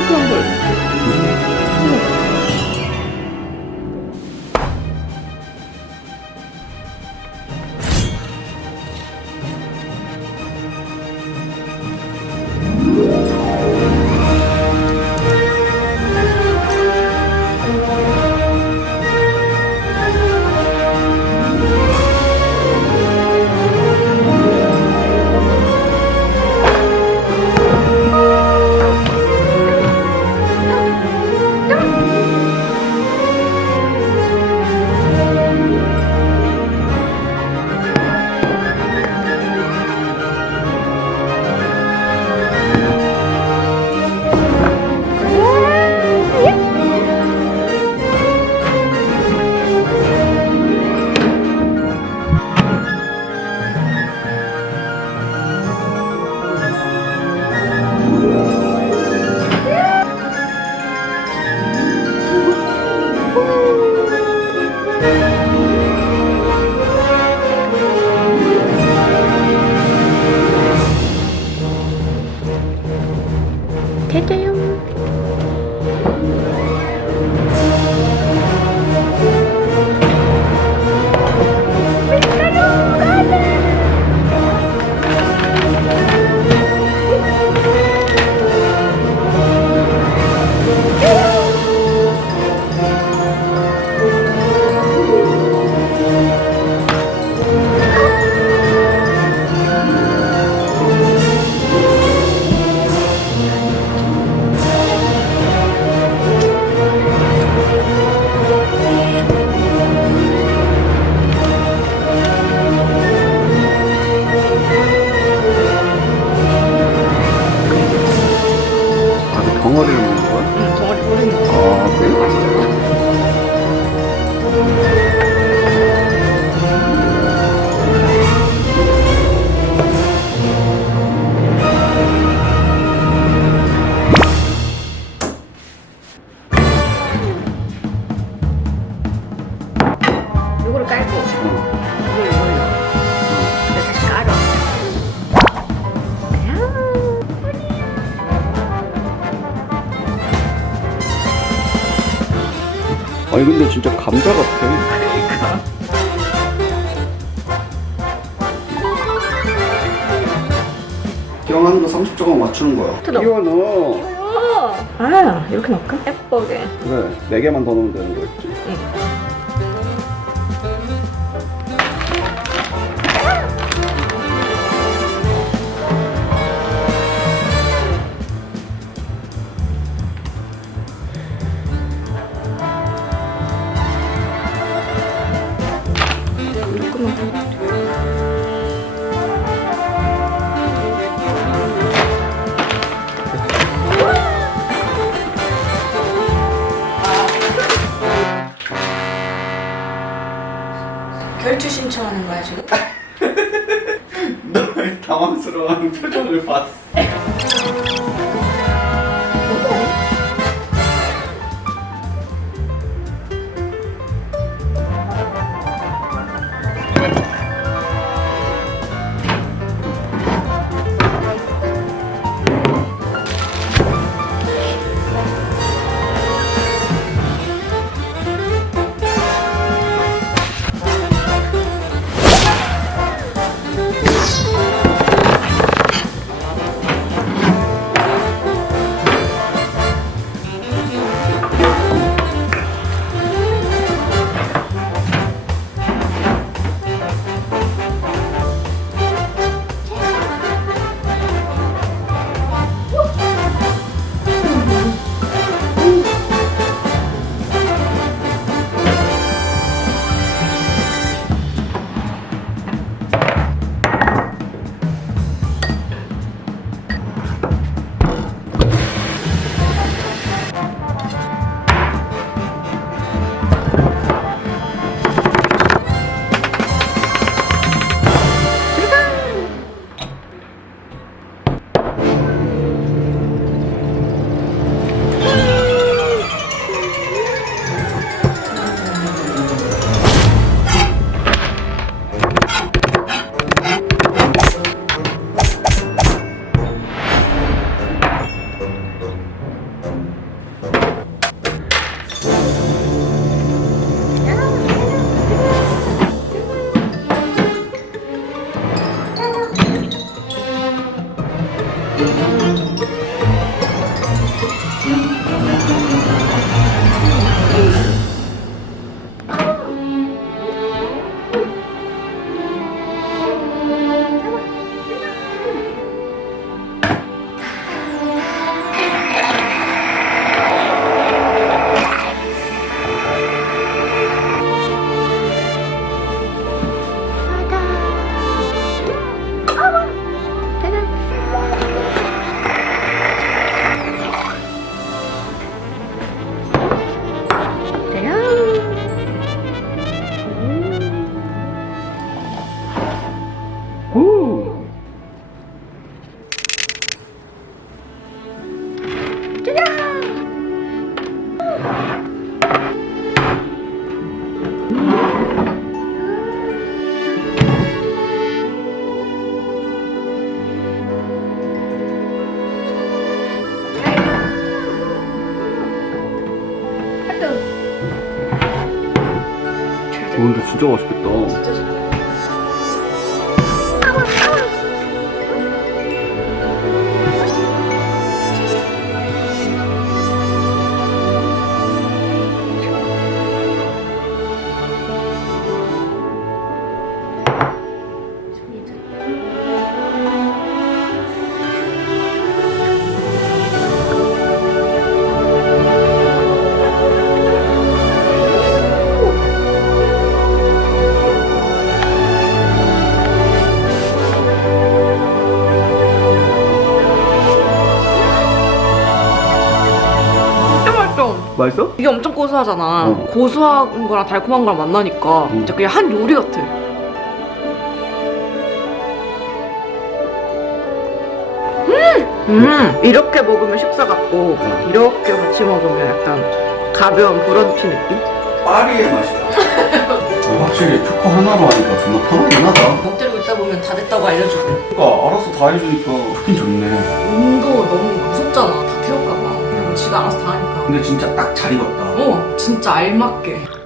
이렇게 아니, 근데 진짜 감자 같아. 기왕하는 거 30조각 맞추는 거야. 뜯어. 이거 넣어. 어. 아, 이렇게 넣을까? 예쁘게. 그래, 4개만 더 넣으면 되는 거였지. 응. 결투 신청하는 거야 지금? 너의 당황스러워하는 표정을 봤어. Música 근데 진짜 맛있겠다. 진짜 맛있어. 이게 엄청 고소하잖아. 어. 고소한 거랑 달콤한 거랑 만나니까 음. 진짜 그냥 한 요리 같아. 음! 음! 이렇게 먹으면 식사 같고 음. 이렇게 같이 먹으면 약간 가벼운 브런치 느낌? 파리의 맛이다. 어, 확실히 초코 하나로 하니까 존나 편하긴 하다. 먹들고 있다 보면 다 됐다고 알려주고. 그러니까 알아서 다 해주니까 좋긴 좋네. 온도 너무 무섭잖아. 다 태울까봐. 지가 알아서 다 하니까. 근데 진짜 딱잘 익었다. 어, 진짜 알맞게.